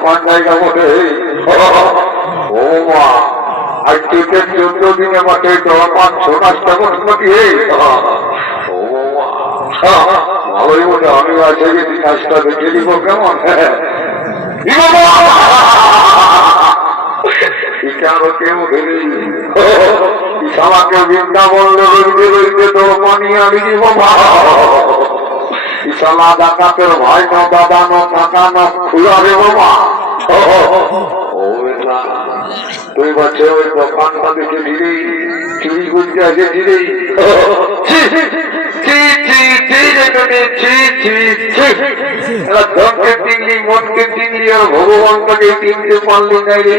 কোন জায়গা বটে ও মা আজ থেকে চোদ্দ দিনে বটে তোমার পাঁচ মোটামুটি ও ভালোই বটে, আমি আছে যদি নাচটা দেখে দিব কেমন? দিব কেউ বৃন্দাবন বলতে বলতে তোর পানি আমি দিব ইশালা ডাকাতের ভাই না, দাদা না, কাকা না, খুলা রে বাবা। তুই বলছে, ওই দোকানটা দেখে দিলি চুরি করতে আছে ভগবানটাকে চিনতে পারলি নাই রে।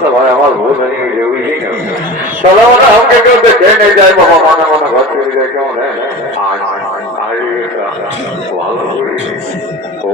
মাথা ভাই আমার ভুল হয়ে গেছে বুঝলি সবাই মনে আমাকে কেউ দেখে নিয়ে যায় বাবা মনে মনে ঘর চলে যায় কেমন হ্যাঁ ভালো করে ও